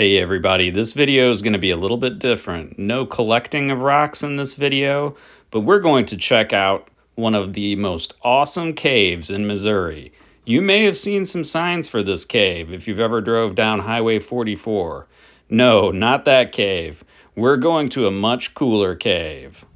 Hey everybody, this video is going to be a little bit different. No collecting of rocks in this video, but we're going to check out one of the most awesome caves in Missouri. You may have seen some signs for this cave if you've ever drove down Highway 44. No, not that cave. We're going to a much cooler cave.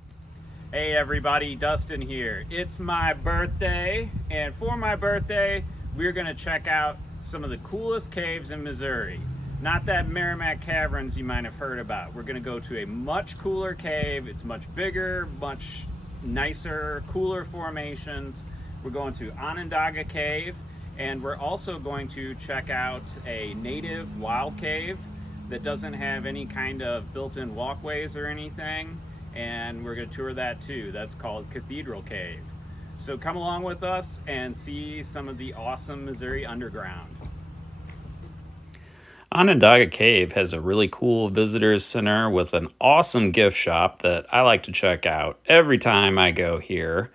Hey everybody, Dustin here. It's my birthday, and for my birthday, we're going to check out some of the coolest caves in Missouri. Not that Merrimack Caverns you might have heard about. We're going to go to a much cooler cave. It's much bigger, much nicer, cooler formations. We're going to Onandaga Cave, and we're also going to check out a native wild cave that doesn't have any kind of built-in walkways or anything, and we're going to tour that too. That's called Cathedral Cave. So come along with us and see some of the awesome Missouri underground. Onondaga Cave has a really cool visitors center with an awesome gift shop that I like to check out every time I go here.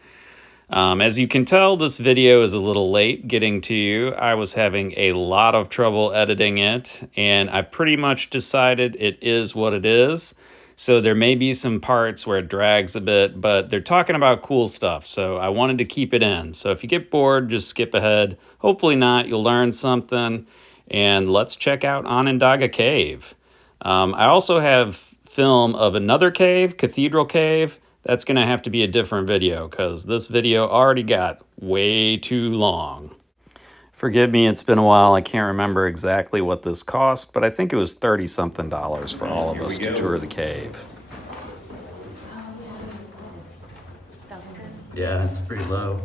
As you can tell, this video is a little late getting to you. I was having a lot of trouble editing it, and I pretty much decided it is what it is. So there may be some parts where it drags a bit, but they're talking about cool stuff, so I wanted to keep it in. So if you get bored, just skip ahead. Hopefully not, you'll learn something. And let's check out Onondaga Cave. I also have film of another cave, Cathedral Cave. That's going to have to be a different video because this video already got way too long. Forgive me, it's been a while. I can't remember exactly what this cost, but I think it was $30-something for all of us to tour the cave. Yeah, it's pretty low.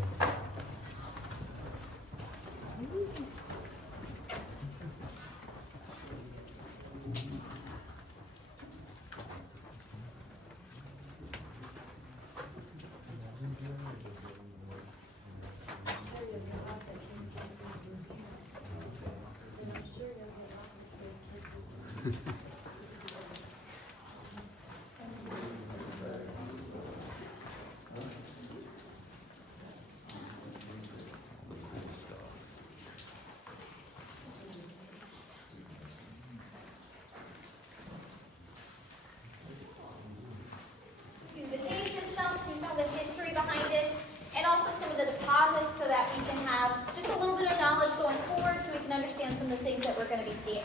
So that we can have just a little bit of knowledge going forward so we can understand some of the things that we're going to be seeing.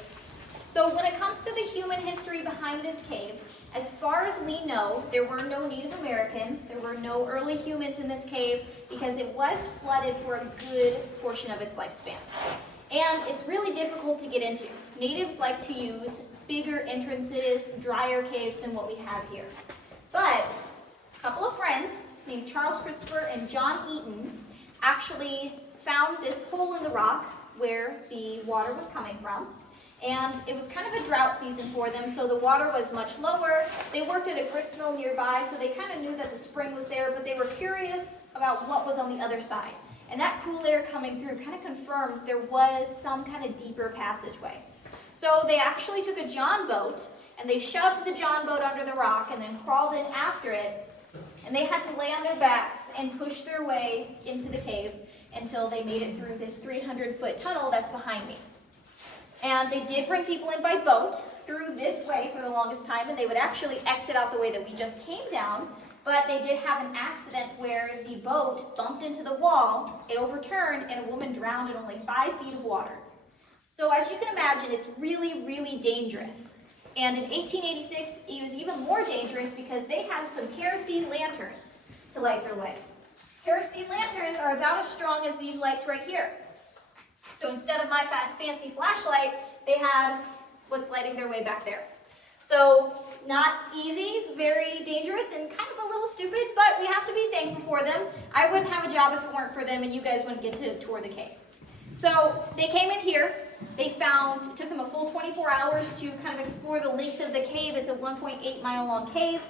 So when it comes to the human history behind this cave, as far as we know, there were no Native Americans, there were no early humans in this cave because it was flooded for a good portion of its lifespan. And it's really difficult to get into. Natives like to use bigger entrances, drier caves than what we have here. But a couple of friends named Charles Christopher and John Eaton actually found this hole in the rock where the water was coming from, and it was kind of a drought season for them, so the water was much lower. They worked at a grist mill nearby, so they kind of knew that the spring was there, but they were curious about what was on the other side. And that cool air coming through kind of confirmed there was some kind of deeper passageway. So they actually took a John boat, and they shoved the John boat under the rock and then crawled in after it. And they had to lay on their backs and push their way into the cave until they made it through this 300-foot tunnel that's behind me. And they did bring people in by boat through this way for the longest time, and they would actually exit out the way that we just came down, but they did have an accident where the boat bumped into the wall, it overturned, and a woman drowned in only 5 feet of water. So as you can imagine, it's really, really dangerous. And in 1886, it was even more dangerous because they had some kerosene lanterns to light their way. Kerosene lanterns are about as strong as these lights right here. So instead of my fancy flashlight, they had what's lighting their way back there. So not easy, very dangerous, and kind of a little stupid, but we have to be thankful for them. I wouldn't have a job if it weren't for them, and you guys wouldn't get to tour the cave. So they came in here. They found, it took them a full 24 hours to kind of explore the length of the cave. It's a 1.8 mile long cave.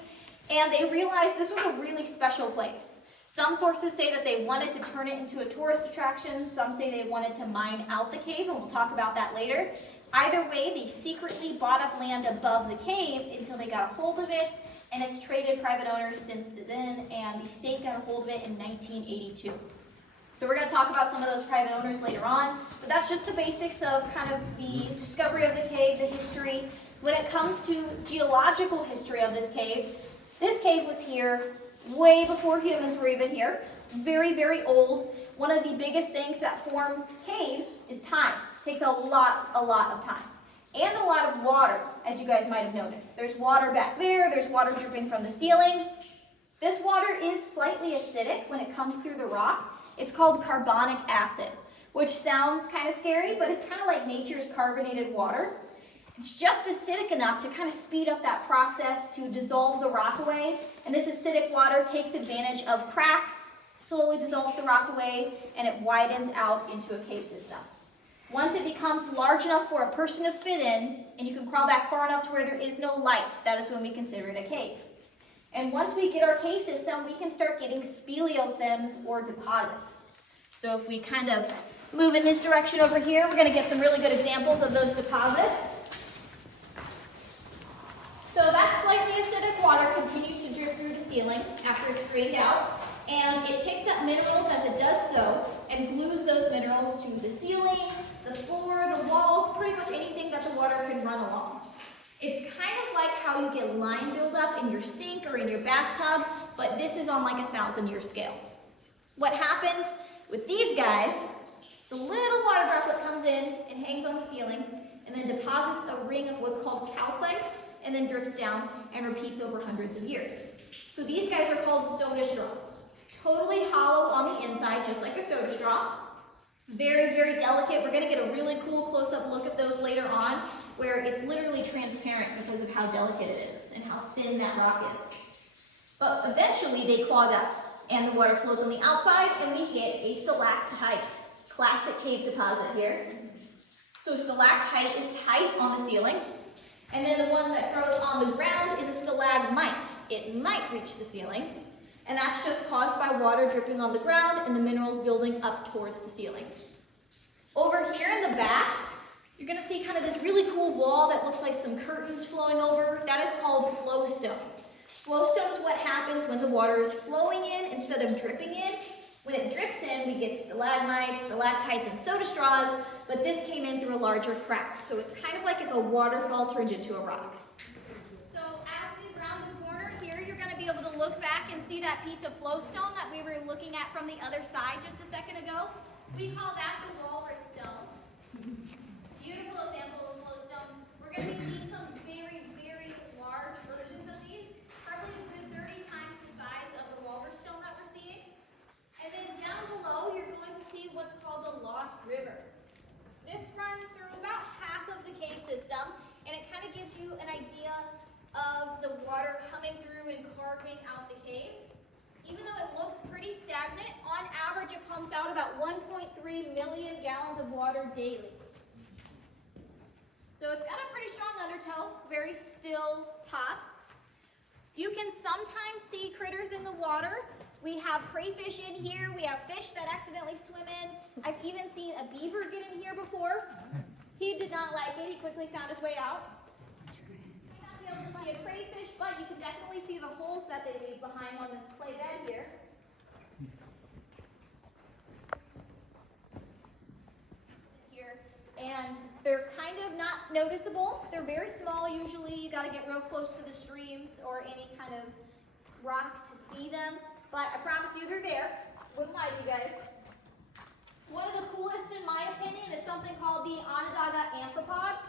And they realized this was a really special place. Some sources say that they wanted to turn it into a tourist attraction. Some say they wanted to mine out the cave, and we'll talk about that later. Either way, they secretly bought up land above the cave until they got a hold of it, and it's traded private owners since then, and the state got a hold of it in 1982. So we're going to talk about some of those private owners later on, but that's just the basics of kind of the discovery of the cave, the history. When it comes to geological history of this cave was here way before humans were even here. It's very, very old. One of the biggest things that forms caves is time. It takes a lot of time. And a lot of water, as you guys might have noticed. There's water back there, there's water dripping from the ceiling. This water is slightly acidic when it comes through the rock. It's called carbonic acid, which sounds kind of scary, but it's kind of like nature's carbonated water. It's just acidic enough to kind of speed up that process to dissolve the rock away. And this acidic water takes advantage of cracks, slowly dissolves the rock away, and it widens out into a cave system. Once it becomes large enough for a person to fit in, and you can crawl back far enough to where there is no light, that is when we consider it a cave. And once we get our cave system, we can start getting speleothems or deposits. So if we kind of move in this direction over here, we're going to get some really good examples of those deposits. So that slightly acidic water continues to drip through the ceiling after it's drained out, and it picks up minerals as it does so and glues those minerals to the ceiling, the floor, the walls, pretty much anything that the water can run along. It's kind of like how you get lime buildup in your sink or in your bathtub, but this is on like a 1,000-year scale. What happens with these guys, it's a little water droplet comes in, it hangs on the ceiling, and then deposits a ring of what's called calcite, and then drips down and repeats over hundreds of years. So these guys are called soda straws. Totally hollow on the inside, just like a soda straw. Very, very delicate. We're going to get a really cool close-up look at those later on, where it's literally transparent because of how delicate it is and how thin that rock is. But eventually they clog up and the water flows on the outside and we get a stalactite. Classic cave deposit here. So a stalactite is tight on the ceiling, and then the one that grows on the ground is a stalagmite. It might reach the ceiling, and that's just caused by water dripping on the ground and the minerals building up towards the ceiling. Over here in the back, you're going to see kind of this really cool wall that looks like some curtains flowing over. That is called flowstone. Flowstone is what happens when the water is flowing in instead of dripping in. When it drips in, we get stalagmites, stalactites, and soda straws, but this came in through a larger crack. So it's kind of like if a waterfall turned into a rock. So as we round the corner here, you're going to be able to look back and see that piece of flowstone that we were looking at from the other side just a second ago. We call that the walrus stone. Beautiful example of flowstone. We're going to be seeing some very, very large versions of these, probably a good 30 times the size of the walrus stone that we're seeing. And then down below, you're going to see what's called the Lost River. This runs through about half of the cave system, and it kind of gives you an idea of the water coming through and carving out the cave. Even though it looks pretty stagnant, on average it pumps out about 1.3 million gallons of water daily. So it's got a pretty strong undertow, very still top. You can sometimes see critters in the water. We have crayfish in here. We have fish that accidentally swim in. I've even seen a beaver get in here before. He did not like it. He quickly found his way out. You may not be able to see a crayfish, but you can definitely see the holes that they leave behind on this clay bed here. And they're kind of not noticeable. They're very small usually. You got to get real close to the streams or any kind of rock to see them. But I promise you they're there. Wouldn't lie to you guys. One of the coolest in my opinion is something called the Onandaga amphipod.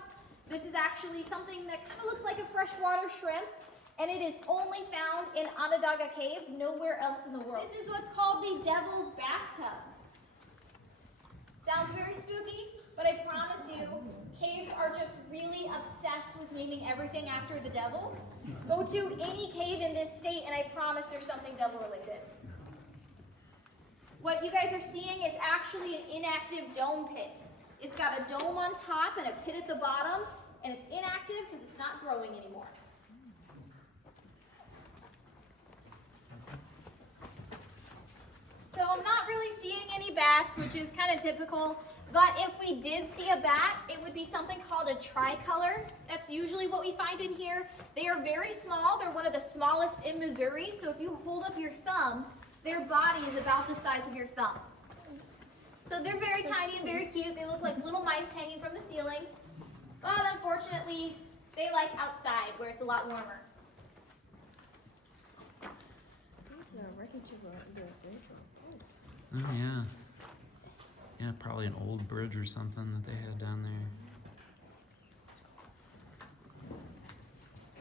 This is actually something that kind of looks like a freshwater shrimp, and it is only found in Onondaga Cave, nowhere else in the world. This is what's called the Devil's Bathtub. Sounds very spooky, but I promise you, caves are just really obsessed with naming everything after the devil. Go to any cave in this state, and I promise there's something devil-related. What you guys are seeing is actually an inactive dome pit. It's got a dome on top and a pit at the bottom, and it's inactive because it's not growing anymore. So I'm not really seeing any bats, which is kind of typical, but if we did see a bat, it would be something called a tricolor. That's usually what we find in here. They are very small. They're one of the smallest in Missouri, so if you hold up your thumb, their body is about the size of your thumb. So they're very tiny and very cute. They look like little mice hanging from the ceiling. But unfortunately, they like outside where it's a lot warmer. Oh yeah. Yeah, probably an old bridge or something that they had down there.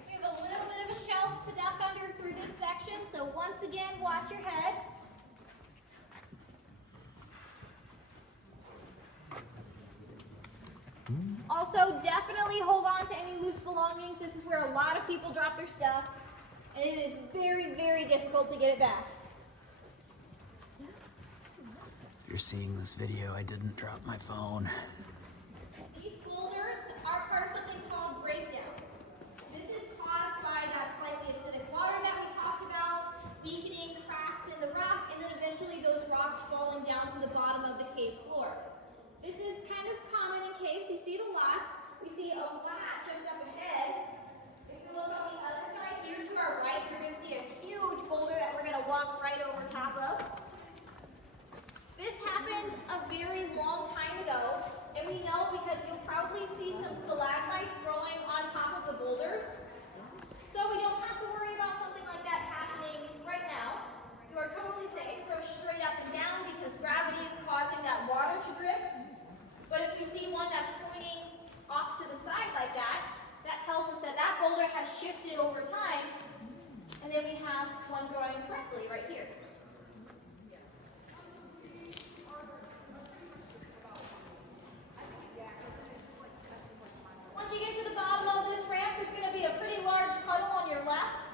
We have a little bit of a shelf to duck under through this section, so once again, watch your head. Also, definitely hold on to any loose belongings. This is where a lot of people drop their stuff, and it is very, very difficult to get it back. If you're seeing this video, I didn't drop my phone. These boulders are part of something called breakdown. This is caused by that slightly acidic water that we talked about, weakening cracks in the rock, and then eventually those rocks falling down to the bottom of the cave floor. This is kind of common in caves. You see it a lot. We see a lot just up ahead. If you look on the other side here to our right, you're going to see a huge boulder that we're going to walk right over top of. This happened a very long time ago, and we know because you'll probably see some stalagmites growing on top of the boulders. So we don't have to worry about something like that happening right now. You are totally safe. Go straight up and down because gravity is causing that water to drip. But if we see one that's pointing off to the side like that, that tells us that that boulder has shifted over time. And then we have one growing correctly right here. Once you get to the bottom of this ramp, there's going to be a pretty large puddle on your left.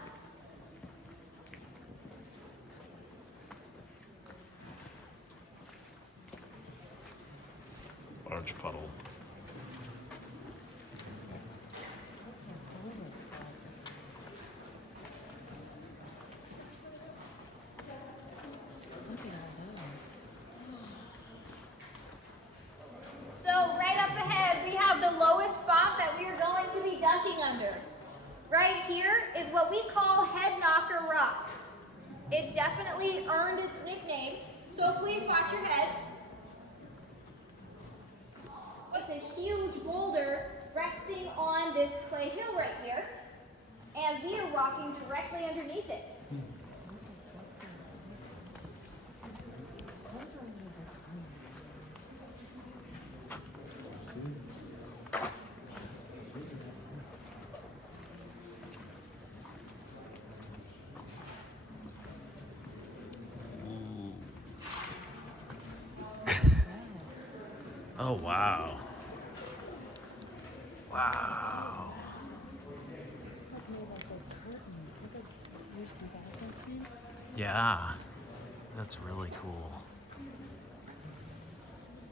Large puddle. So right up ahead, we have the lowest spot that we are going to be dunking under. Right here is what we call Head Knocker Rock. It definitely earned its nickname, so please watch your head. It's a huge boulder resting on this clay hill right here, and we are walking directly underneath it. Oh, wow. Wow. Yeah, that's really cool.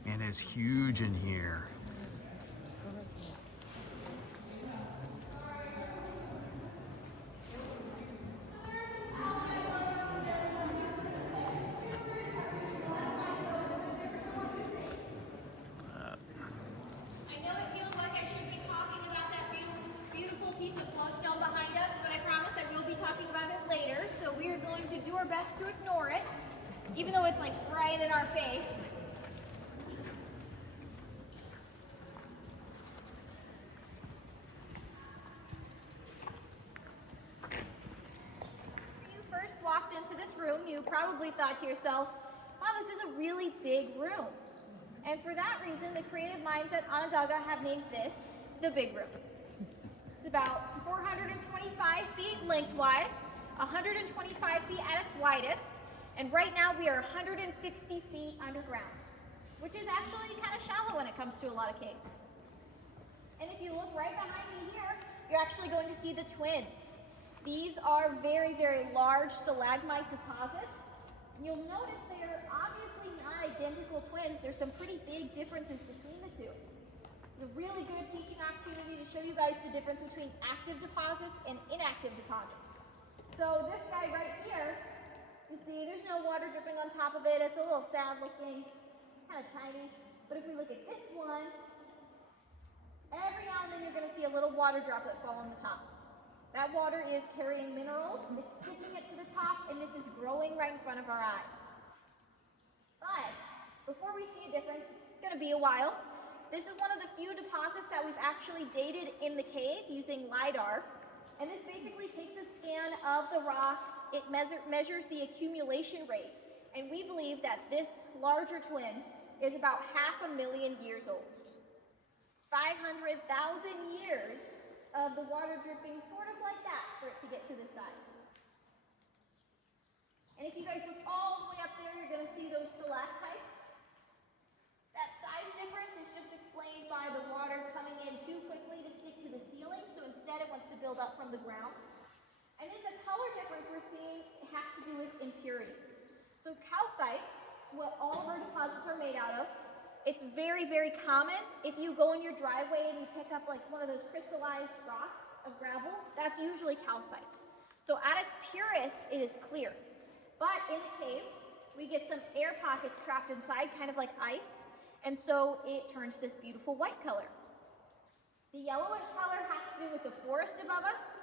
And it's huge in here. I know it feels like I should be talking about that beautiful piece of flowstone behind us, but I promise I will be talking about it later, so we are going to do our best to ignore it, even though it's like right in our face. When you first walked into this room, you probably thought to yourself, wow, this is a really big room. And for that reason, the creative minds at Onandaga have named this the Big Room. It's about 425 feet lengthwise, 125 feet at its widest, and right now we are 160 feet underground, which is actually kind of shallow when it comes to a lot of caves. And if you look right behind me here, you're actually going to see the twins. These are very, very large stalagmite deposits. You'll notice they are obviously not identical twins. There's some pretty big differences between the two. It's a really good teaching opportunity to show you guys the difference between active deposits and inactive deposits. So this guy right here, you see there's no water dripping on top of it. It's a little sad looking, kind of tiny. But if we look at this one, every now and then you're going to see a little water droplet fall on the top. That water is carrying minerals, it's sticking it to the top, and this is growing right in front of our eyes. But before we see a difference, it's going to be a while. This is one of the few deposits that we've actually dated in the cave using LiDAR. And this basically takes a scan of the rock. It measures the accumulation rate. And we believe that this larger twin is about 500,000 years old. 500,000 years of the water dripping sort of like that for it to get to this size. And if you guys look all the way up there, you're going to see those stalactites. That size difference is just explained by the water coming in too quickly to stick to the ceiling, so instead it wants to build up from the ground. And then the color difference we're seeing has to do with impurities. So calcite is what all of our deposits are made out of. It's very, very common. If you go in your driveway and you pick up like one of those crystallized rocks of gravel, that's usually calcite. So at its purest, it is clear. But in the cave, we get some air pockets trapped inside, kind of like ice, and so it turns this beautiful white color. The yellowish color has to do with the forest above us,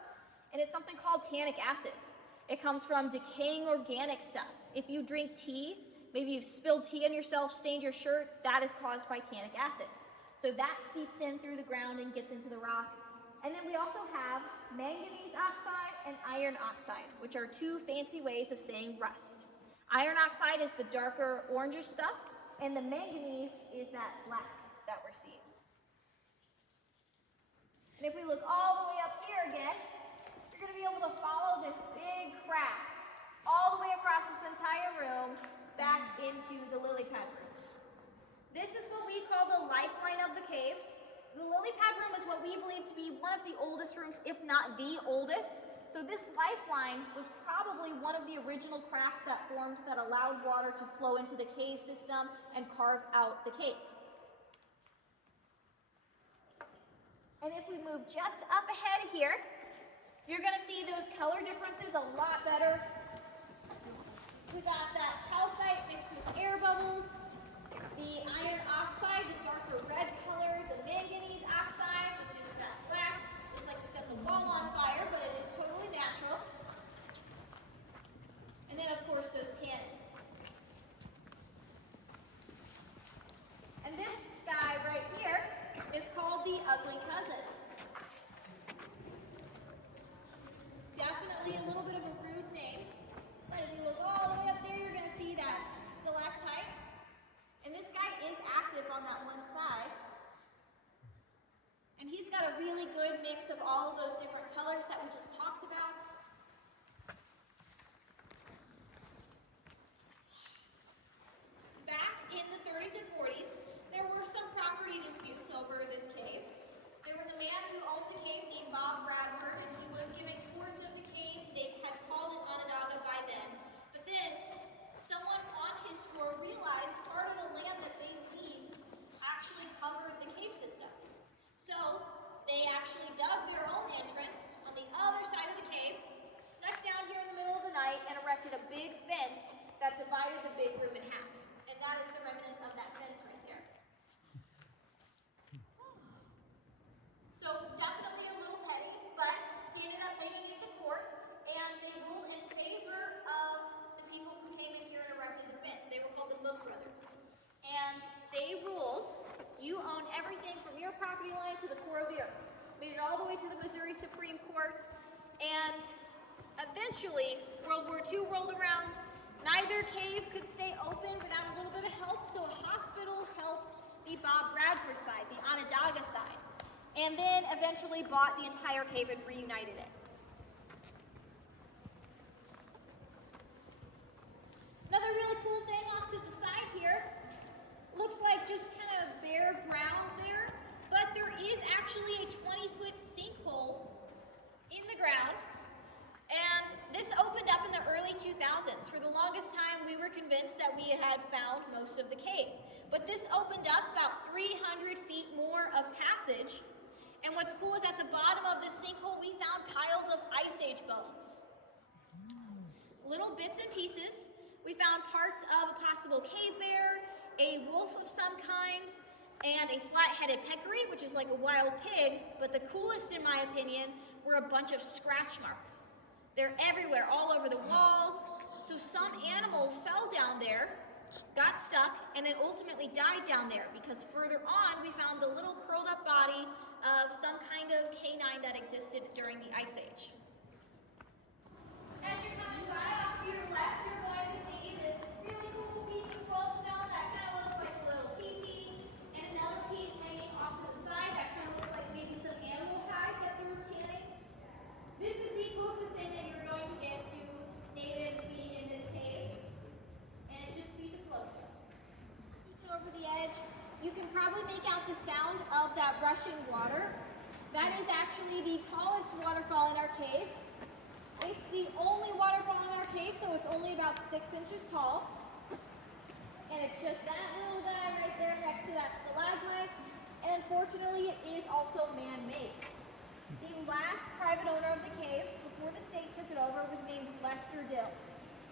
and it's something called tannic acids. It comes from decaying organic stuff. If you drink tea, maybe you've spilled tea on yourself, stained your shirt, that is caused by tannic acids. So that seeps in through the ground and gets into the rock. And then we also have manganese oxide and iron oxide, which are two fancy ways of saying rust. Iron oxide is the darker orangish stuff, and the manganese is that black that we're seeing. And if we look all the way up here again, you're going to be able to follow this big crack all the way across this entire room back into the lily pad room. This is what we call the lifeline of the cave. The lily pad room is what we believe to be one of the oldest rooms, if not the oldest. So this lifeline was probably one of the original cracks that formed that allowed water to flow into the cave system and carve out the cave. And if we move just up ahead here, you're going to see those color differences a lot better. We got that calcite mixed with air bubbles, the iron oxide, the darker red color, the manganese oxide, which is that black, just like we set the wall on fire, but it is totally natural. And then, of course, those tannins. And this guy right here is called the ugly cousin. Definitely a little bit of a rude name, but if you look all the way up there, you're going to see that stalactite. And this guy is active on that one side. And he's got a really good mix of all of those different colors that we just talked about. Back in the 30s and 40s, there were some property disputes over this cave. There was a man who owned the cave named Bob Bradford, and he was giving tours of the cave. They had called it Onandaga by then. But then someone on his tour realized part of the land that they leased actually covered the cave system. So they actually dug their own entrance on the other side of the cave, snuck down here in the middle of the night, and erected a big fence that divided the big room in half. And that is the remnants of that fence right there. So definitely a little petty, but they ended up taking it to court, and they ruled in favor of the people who came in here and erected the fence. They were called the Mook Brothers. And they ruled, you own everything from your property line to the core of the earth. Made it all the way to the Missouri Supreme Court, and eventually World War II rolled around. Neither cave could stay open without a little bit of help, so a hospital helped the Bob Bradford side, the Onondaga side, and then eventually bought the entire cave and reunited it. Another really cool thing off to the side here, looks like just kind of bare ground there, but there is actually a 20-foot sinkhole in the ground. And this opened up in the early 2000s. For the longest time, we were convinced that we had found most of the cave. But this opened up about 300 feet more of passage. And what's cool is at the bottom of this sinkhole, we found piles of Ice Age bones. Little bits and pieces. We found parts of a possible cave bear, a wolf of some kind, and a flat-headed peccary, which is like a wild pig. But the coolest, in my opinion, were a bunch of scratch marks. They're everywhere, all over the walls. So some animal fell down there, got stuck, and then ultimately died down there because further on we found the little curled up body of some kind of canine that existed during the Ice Age. As you're coming by off to your left, you're going to see this really cool piece of flowstone that kind of looks like a little teepee, and another piece hanging off to the side that kind of looks like maybe some animal hide that they were tanning. This is the closest thing that you're going to get to natives being in this cave, and it's just a piece of flowstone. Looking over the edge, you can probably make out the sound of that rushing water. That is actually the tallest waterfall in our cave. It's the only waterfall in our cave, so it's only about 6 inches tall. And it's just that little guy right there next to that stalagmite. And unfortunately, it is also man-made. The last private owner of the cave, before the state took it over, was named Lester Dill.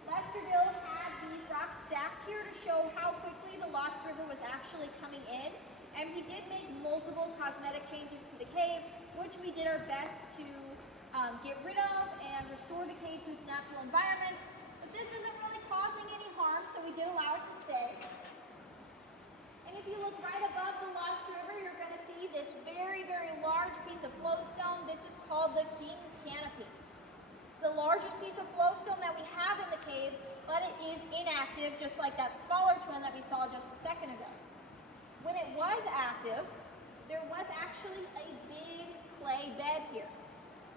Lester Dill had these rocks stacked here to show how quickly the Lost River was actually coming in. And he did make multiple cosmetic changes to the cave, which we did our best to get rid of and restore the cave to its natural environment. But this isn't really causing any harm, so we did allow it to stay. And if you look right above the Lost River, you're going to see this very, very large piece of flowstone. This is called the King's Canopy. It's the largest piece of flowstone that we have in the cave, but it is inactive, just like that smaller twin that we saw just a second ago. When it was active, there was actually a big clay bed here.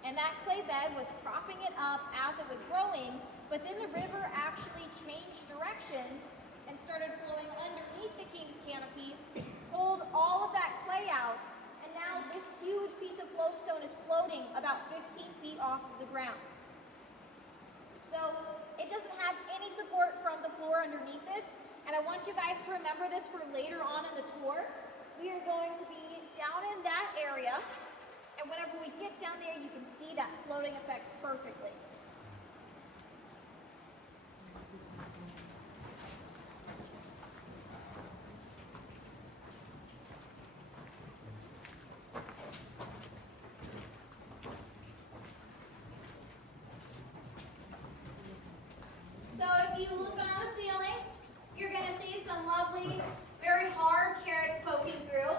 And that clay bed was propping it up as it was growing, but then the river actually changed directions and started flowing underneath the King's Canopy, pulled all of that clay out, and now this huge piece of flowstone is floating about 15 feet off of the ground. So it doesn't have any support from the floor underneath it, and I want you guys to remember this for later on in the tour. We are going to be down in that area, and whenever we get down there, you can see that floating effect perfectly. So if you look on the ceiling, you're going to see some lovely, very hard carrots poking through.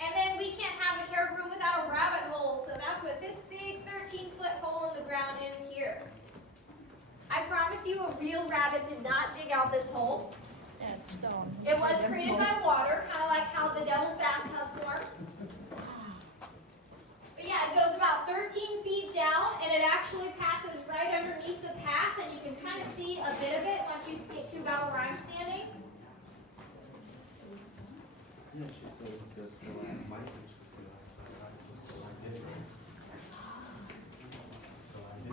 And then we can't have a carrot room without a rabbit hole, so that's what this big 13-foot hole in the ground is here. I promise you a real rabbit did not dig out this hole. That's stone. It was created by water, kind of like how the Devil's Bathtub formed. But yeah, it goes about 13 feet down, and it actually passes right underneath the path, and you can kind of see a bit of it once you get to about where I'm standing. Yeah, she said it's a stalagmite, which is a stalagmite.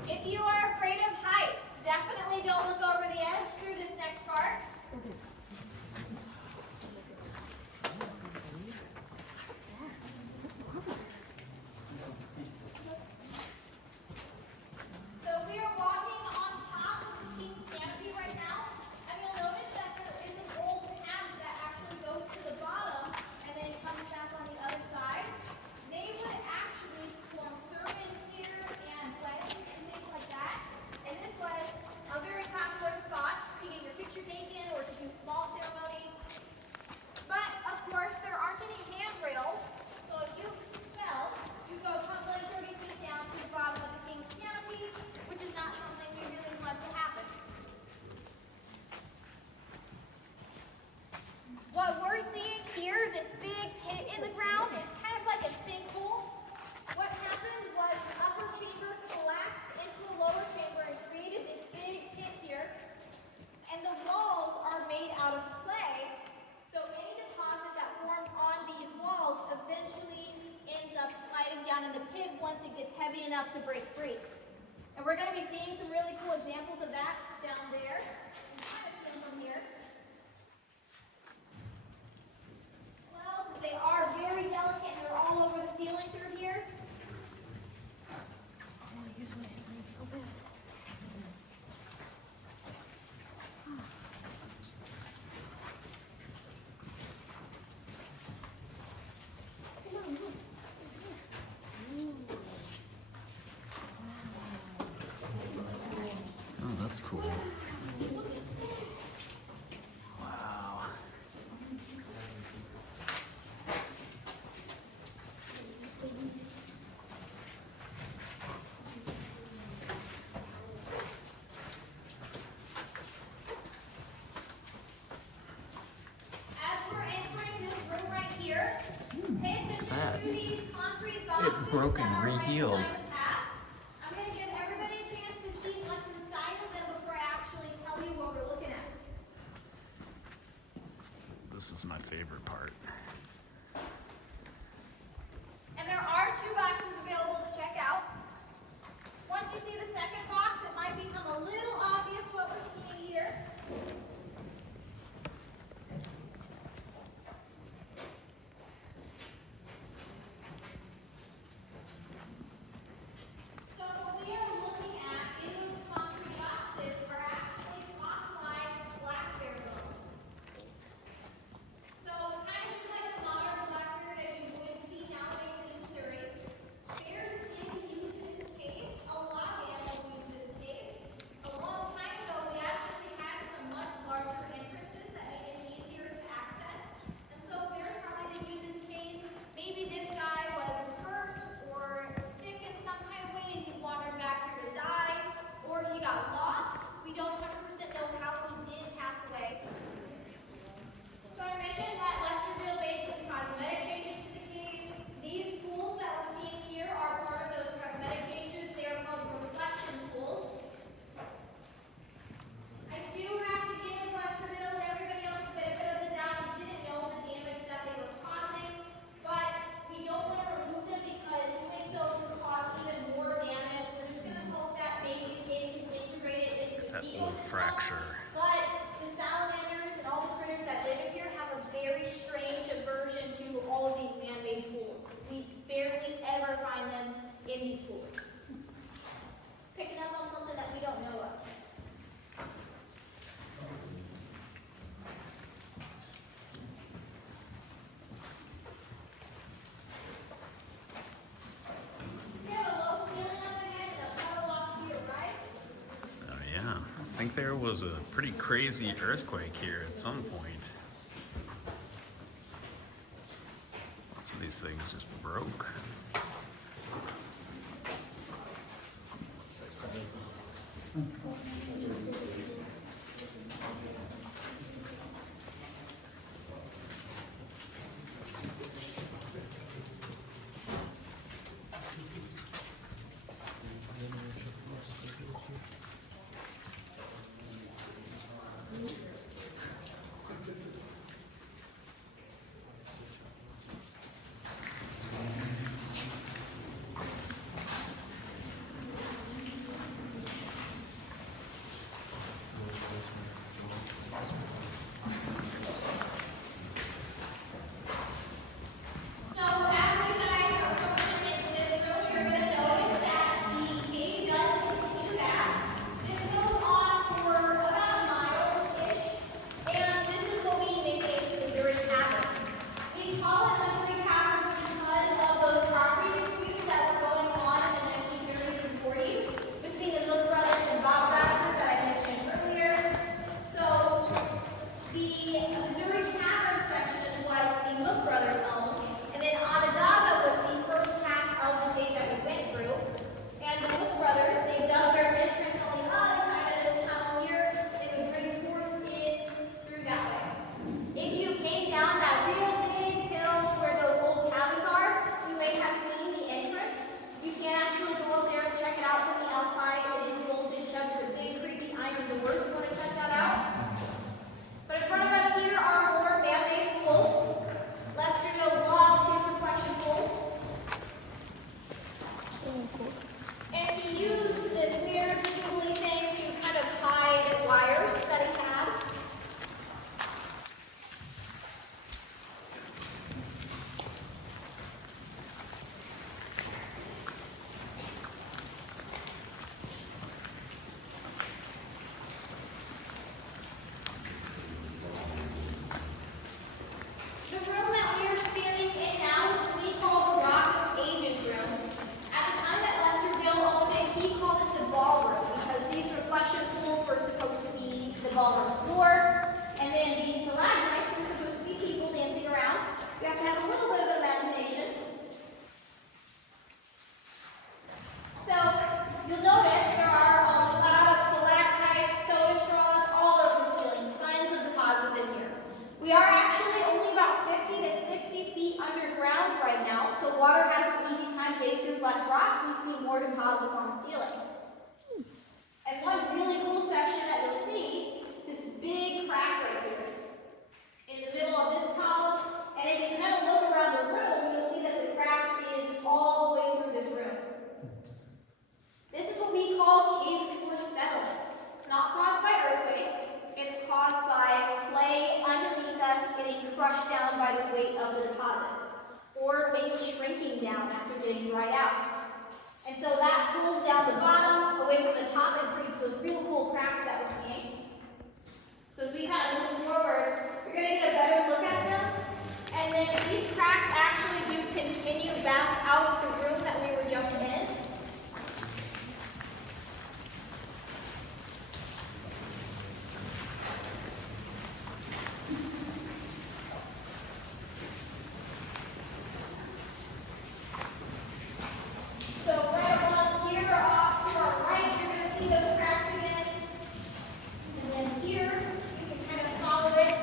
If you are afraid of heights, definitely don't look over the edge through this next part. So we are walking on top of the King's Canopy right now, and you'll notice that there is an old path that actually goes to the bottom and then comes back on the other side. They would actually perform sermons here and weddings and things like that. And this was a very popular spot to get your picture taken or to do small ceremonies. But of course, there aren't any handrails, so if you fell, you go tumbling 30 feet down to the bottom of the King's Canopy, which is not something we really want to happen. What we're seeing here, this big pit in the ground, is kind of like a sinkhole. What happened was the upper chamber collapsed into the lower chamber and created this big pit here. And the walls are made out of clay, so any deposit that forms on these walls eventually ends up sliding down in the pit once it gets heavy enough to break free. And we're going to be seeing some really cool examples of that down there. You can kind of see them from here. Well, because they are very delicate and they're all over the ceiling through here. Oh, here's my head so bad. Oh, that's cool. boxes broken, that are right re-healed. beside the path. I'm going to give everybody a chance to see what's inside of them before I actually tell you what we're looking at. This is my favorite part. And there are 2 boxes available to check out. Once you see the second box, it might become a little obvious what we're seeing here. So what we are looking at in those concrete boxes are actually fossilized black bear bones. So kind of just like the modern black bear that you would see nowadays in Missouri, bears did use this cave. A lot of animals use this cave. A long time ago, we actually had some much larger entrances that made it easier to access. And so bears probably did use this cave. Maybe this guy was hurt or sick in some kind of way and he wandered back here to die, or he got lost. We don't 100% know how he did pass away. So I mentioned that Lesterville made some cosmetic changes to the cave. These pools that we're seeing here are part of those cosmetic changes. They are called reflection pools. I do have to give Lesterville and everybody else a benefit of the doubt. We didn't know the damage that they were causing, but we don't want to remove them because doing so could cause even more damage. We're just going to hope that maybe the cave can integrate it into the That ecosystem. little fracture. But the salamanders and all the critters that live in here have a very strange aversion to all of these man-made pools. We barely ever find them in these pools. Picking up on something that we don't know of. We have a low ceiling up ahead and a puddle off to your right. Oh yeah, I think there was a pretty crazy earthquake here at some point. Lots of these things just broke. So as you guys are approaching into this room, you're going to notice that the cave does continue back. This goes on for about a mile-ish, and this is what we nickname Missouri Caverns. We call it Missouri Caverns because of those property disputes that were going on in the 1930s and 40s between the Look brothers and Bob Bradford that I mentioned earlier. So the Missouri Cavern section is what the Look brothers owned, and then Onandaga was the first half of the cave that we went through. And the Look brothers, they dug their entrance on the other side of this tunnel here. They would bring tourists in through that way. If you came down that real big hill where those old cabins are, you may have seen the entrance. You can actually go up there and check it out from the outside. It is bolted shut with a big creepy iron door if you want to check that out. But in front of us here are more man-made pools. Lesterville loved his reflection pools. And he used this weird squiggly thing to kind of hide wires that he had. The room that we are standing in now is what we call the Rock of Ages room. At the time that Lesterville owned it, he called it the ballroom. out. And so that pulls down the bottom away from the top and creates those real cool cracks that we're seeing. So as we kind of move forward, you're going to get a better look at them. And then these cracks actually do continue back out the room that we were just in. So right along here, off to our right, you're going to see those cracks again. And then here, you can kind of follow it.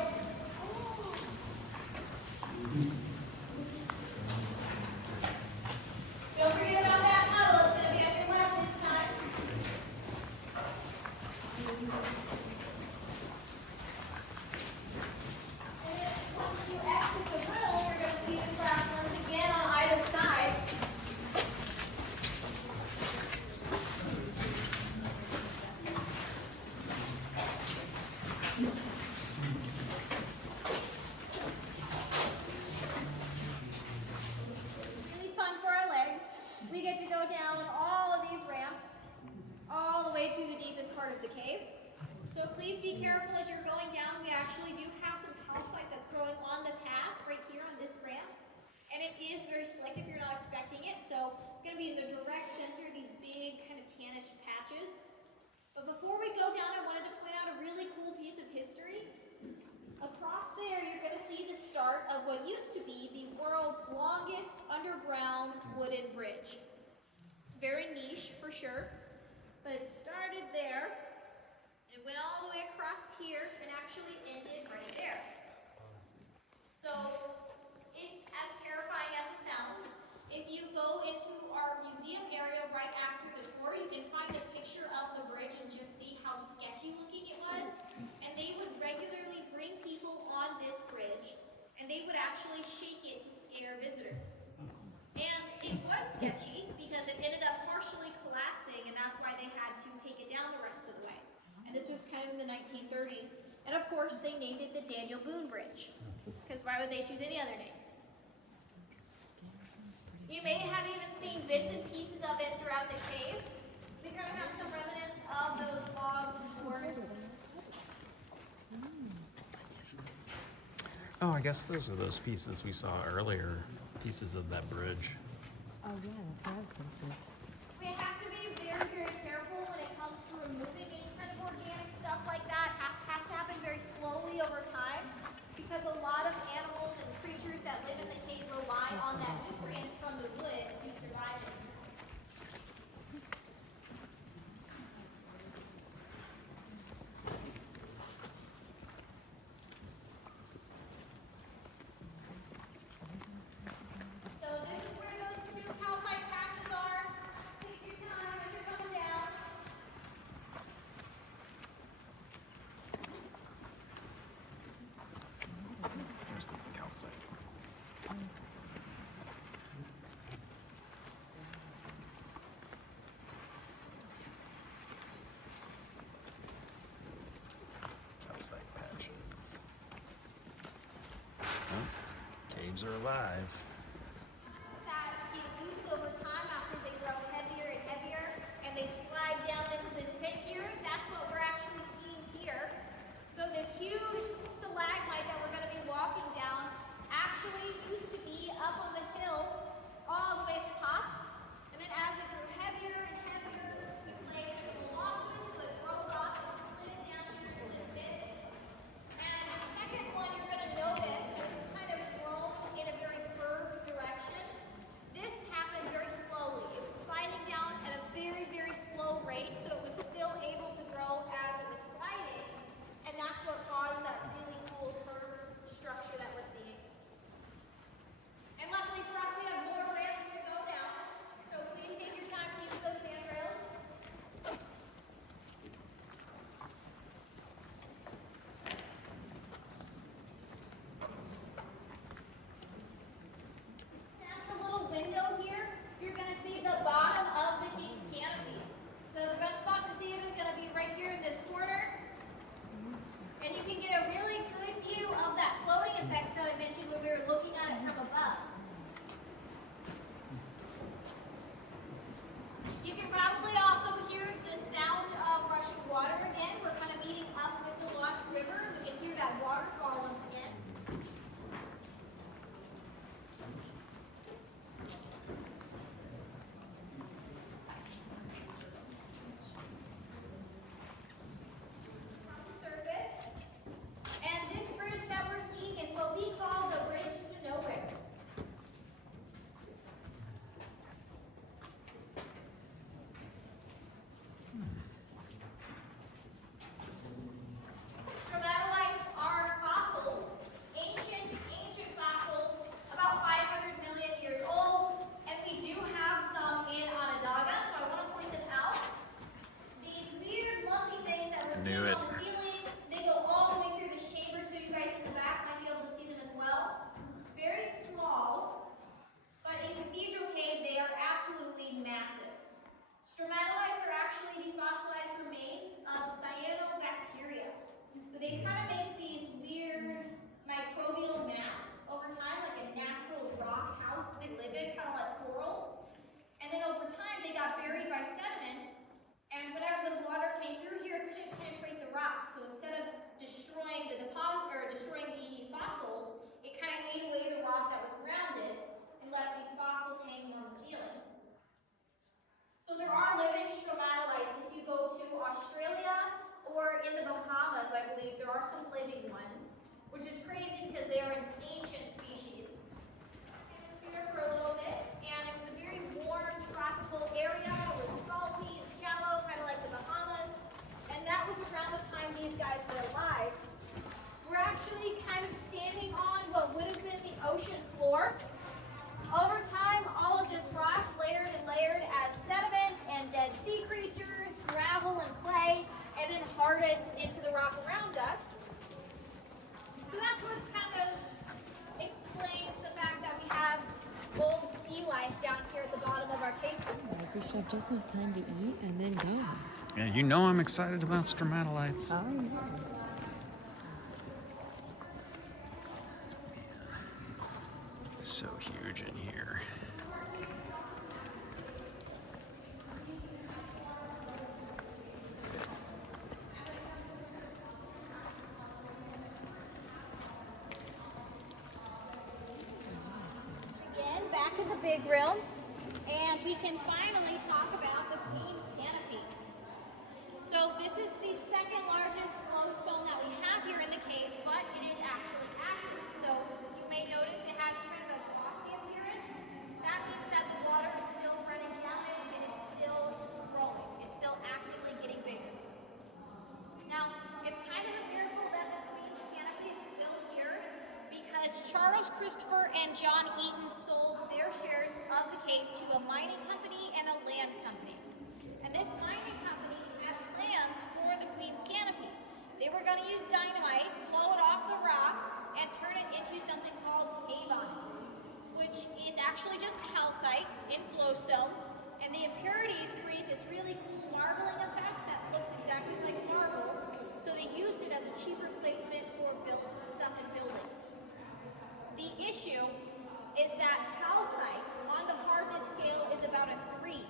Don't forget about that puddle. It's going to be up your left this time. And then once you exit the room, you're going to see the cracks once again on either side. Really fun for our legs. We get to go down all of these ramps, all the way to the deepest part of the cave. So please be careful as you're going down. We actually do have some calcite that's growing on the path right here on this ramp. And it is very slick if you're not expecting it. So it's going to be in the direct center of these big kind of tannish patches. But before we go down, I wanted to point out a really cool piece of history. Across there, you're going to see the start of what used to be the world's longest underground wooden bridge. It's very niche for sure, but it started there. It went all the way across here and actually ended right there. So it's as terrifying as it sounds. If you go into our museum area right after the tour, you can find a picture of the bridge and just see how sketchy looking it was. And they would regularly bring people on this bridge, and they would actually shake it to scare visitors. And it was sketchy because it ended up partially collapsing, and that's why they had to take it down the rest of the way. And this was kind of in the 1930s. And of course, they named it the Daniel Boone Bridge, because why would they choose any other name? You may have even seen bits and pieces of it throughout the cave. We kind of have some remnants of those logs and boards. Oh, I guess those are those pieces we saw earlier, pieces of that bridge. Oh, yeah, that's what I was thinking. We have to be very, very careful when it comes to removing any kind of organic stuff like that. It has to happen very slowly over time because a lot of animals and creatures that live in the cave rely on that nutrients from the wood to survive. So this is where those two calcite patches are. Take your time as you're coming down. Here's the calcite. Calcite patches. Oh, caves are alive. That get loose over time after they grow heavier and heavier, and they slide down into this pit here. That's what we're actually seeing here. So this huge stalagmite that we're going to be walking down actually used to be up on the hill all the way at the top. And then as it grew heavier and heavier, people laid it along to it, so it rolled off and slid down here into this pit. And the second one you're going to notice is kind of grown in a very curved by sediment, and whenever the water came through here, it couldn't penetrate the rock. So instead of destroying the deposit or destroying the fossils, it kind of ate away the rock that was around it and left these fossils hanging on the ceiling. So there are living stromatolites. If you go to Australia or in the Bahamas, I believe there are some living ones, which is crazy because they are an ancient species. Here for a little bit, and it was a very warm tropical area. It was salty and shallow, kind of like the Bahamas, and that was around the time these guys were alive. We're actually kind of standing on what would have been the ocean floor. Over time, all of this rock layered and layered as sediment and dead sea creatures, gravel and clay, and then hardened into the rock around us. So that's what kind of explains the fact that we have old sea life down here at the bottom of our cave system. Guys, we should have just enough time to eat and then go. Yeah, you know I'm excited about stromatolites. Oh, yeah. So huge in here. Again, back in the big room, and we can finally talk about the Queen's Canopy. So this is the second largest flowstone that we have here in the cave, but it is actually active. So you may notice it has kind of a glossy appearance. That means that the water is still running down it and it's still growing. It's still actively getting bigger. Now, it's kind of a miracle that the Queen's Canopy is still here because Charles Christopher and John Eaton sold their shares of the cave to a mining company and a land company. And this mining company had plans for the Queen's Canopy. They were going to use dynamite, blow it off the rock, and turn it into something called cave onyx, which is actually just calcite in flowstone, and the impurities create this really cool marbling effect that looks exactly like marble, so they used it as a cheap replacement for stuff in buildings. The issue is that calcite on the hardness scale is about a 3.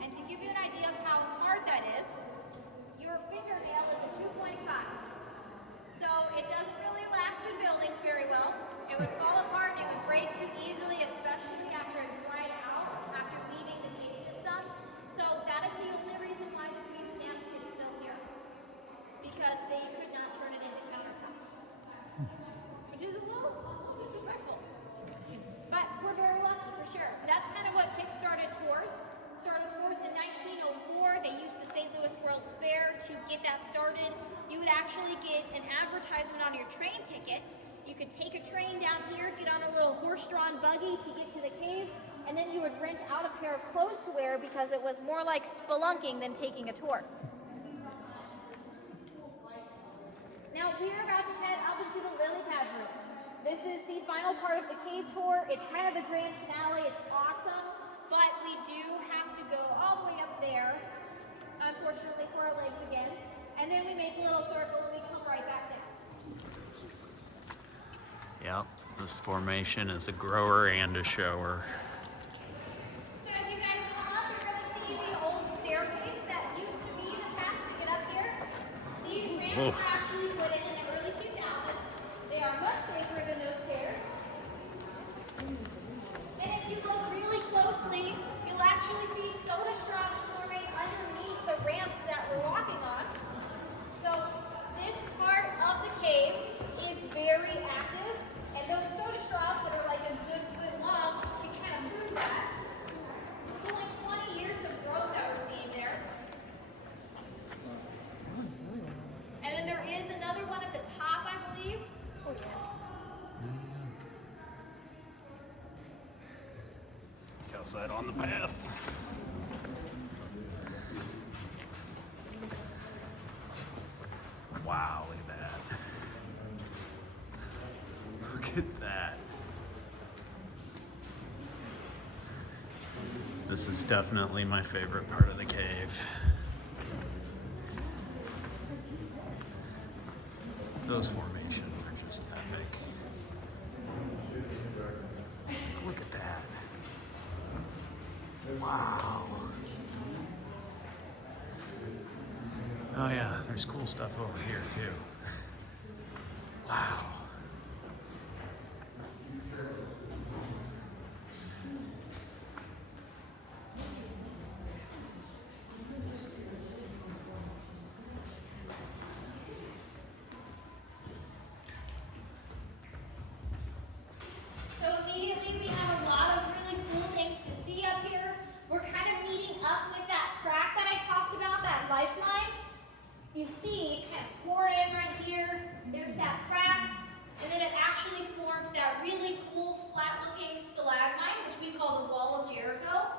And to give you an idea of how hard that is, your fingernail is a 2.5. So it doesn't really last in buildings very well. It would fall apart, it would break too easily, especially after it dried out, after leaving the cave system. So that is the only reason why the Queen's Canopy is still here. Because they could not turn it into countertops. Which is a little disrespectful. But we're very lucky for sure. That's kind of what kick-started tours. In 1904, they used the St. Louis World's Fair to get that started. You would actually get an advertisement on your train ticket. You could take a train down here, get on a little horse-drawn buggy to get to the cave, and then you would rent out a pair of clothes to wear because it was more like spelunking than taking a tour. Now we're about to head up into the lily pad room. This is the final part of the cave tour. It's kind of the grand finale. It's awesome, but we do have to go all the way up there, unfortunately for our legs again, and then we make a little circle and we come right back down. Yep, this formation is a grower and a shower. So as you guys come up, you're going to see the old staircase that used to be the path to get up here. These ramps were actually put in the early 2000s. They are much safer than those stairs. And if you look really closely, you'll actually see soda straws forming underneath the ramps that we're walking on. So this part of the cave is very active, and those soda straws that are like a good foot long can kind of prove that. It's only 20 years of growth that we're seeing there. And then there is another one at the top, I believe. Oh, yeah. Calcite on the path. Wow, look at that. Look at that. This is definitely my favorite part of the cave. Those formations are just epic. Look at that. Wow. Oh yeah, there's cool stuff over here too. Wow. So immediately we have a lot of really cool things to see up here. We're kind of meeting up with that crack that I talked about, that lifeline. You see, it kind of poured in right here. There's that crack. And then it actually formed that really cool flat-looking stalagmite, which we call the Wall of Jericho.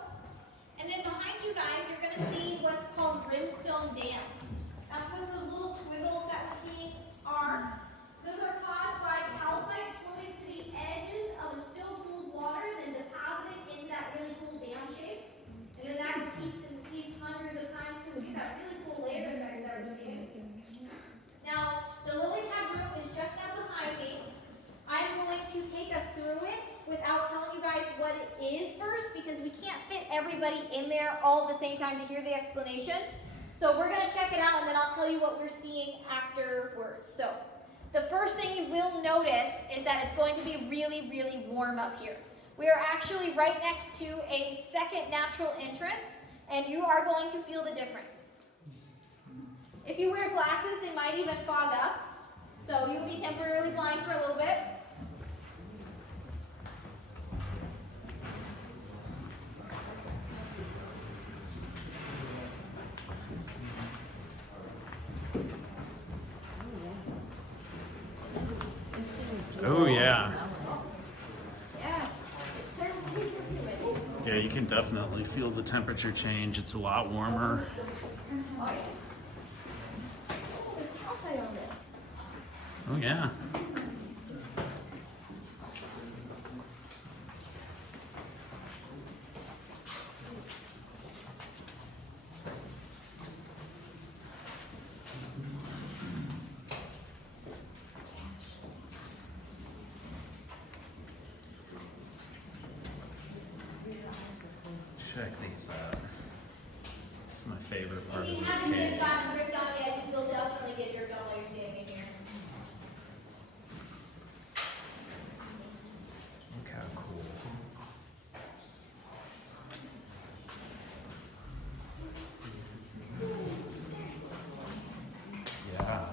And then behind you guys, you're going to see what's called brimstone dams. That's what those little squiggles that we're seeing are. Those are caused by calcite floating to the edges of the still cooled water, then depositing into that really cool dam shape. And then that repeats and repeats hundreds of times till we get that really cool layer effect that we're seeing. Now, the lily pad room is just up behind me. I'm going to take us through it without telling you guys what it is first, because we can't fit everybody in there all at the same time to hear the explanation. So we're going to check it out, and then I'll tell you what we're seeing afterwards. So the first thing you will notice is that it's going to be really, really warm up here. We are actually right next to a second natural entrance, and you are going to feel the difference. If you wear glasses, they might even fog up, so you'll be temporarily blind for a little bit. Oh yeah. Yeah, it's certainly humid. Yeah, you can definitely feel the temperature change. It's a lot warmer. Oh, yeah. Oh, there's calcite on this. Oh yeah. Check these out. This is my favorite part If of you this haven't cave. gotten dripped on yet, you'll definitely get dripped on while you're standing in here. Look how cool. Yeah.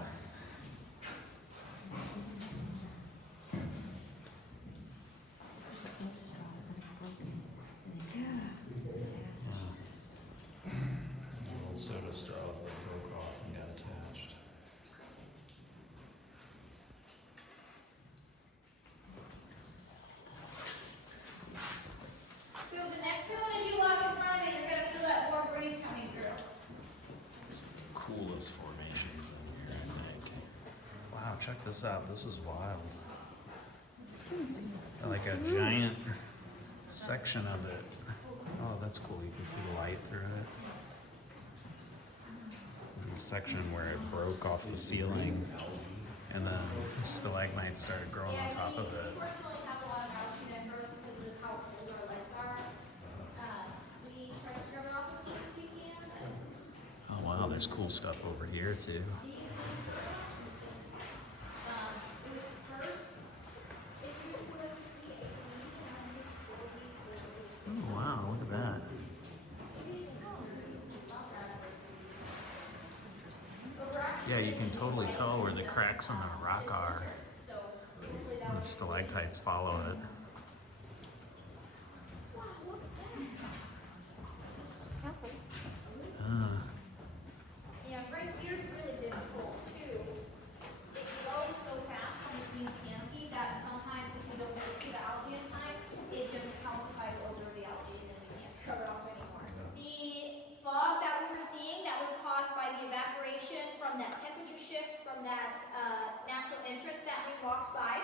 Little soda straws that broke off and got attached. So the next one, as you walk in front of it, you're going to feel that warm breeze coming through. Some of the coolest formations in here, I think. Wow, check this out. This is wild. Like a giant section of it. Oh, that's cool. You can see the light through it. This is a section where it broke off the ceiling, and then stalagmites started growing on top of it. We unfortunately have a lot of algae members because of how cold our legs are. We try to scrub it off as much as we can. Oh wow, there's cool stuff over here too. It was first, if you were to see a Oh wow, look at that. Yeah, you can totally tell where the cracks in the rock are. And the stalactites follow it. Yeah, right here is really difficult too. It grows so fast on the green canopy that sometimes if you don't get to the algae in time, it just calcifies over the algae and then you can't scrub it off anymore. The fog that we were seeing that was caused by the evaporation from that temperature shift from that natural entrance that we walked by.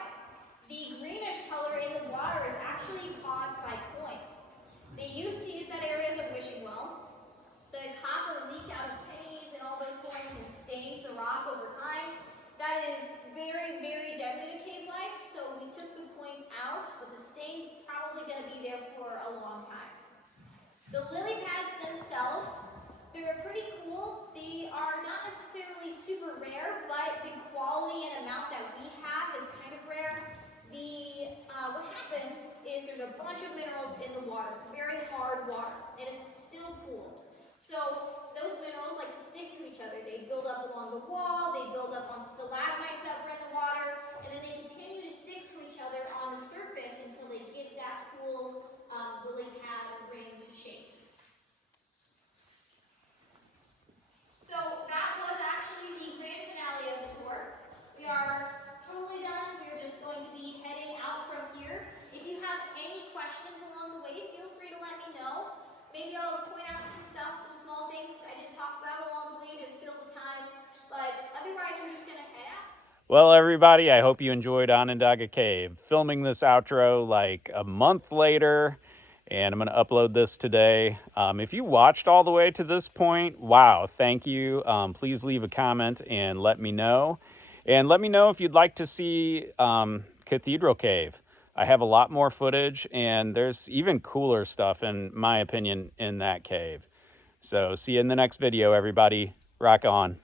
The greenish color in the So those minerals like to stick to each other. They build up along the wall, they build up on stalagmites that were in the water, and then they continue to stick to each other on the surface until they get that cool lily pad or ring shape. So that was actually the grand finale of the tour. We are totally done. We're just going to be heading out from here. If you have any questions along the way, feel free to let me know. Maybe I'll point out some stuff, some small things I didn't talk about along the way to fill the time. But otherwise, we're just going to head out. Well, everybody, I hope you enjoyed Onondaga Cave. Filming this outro like a month later, and I'm going to upload this today. If you watched all the way to this point, wow, thank you. Please leave a comment and let me know. And let me know if you'd like to see Cathedral Cave. I have a lot more footage, and there's even cooler stuff, in my opinion, in that cave. So see you in the next video, everybody. Rock on.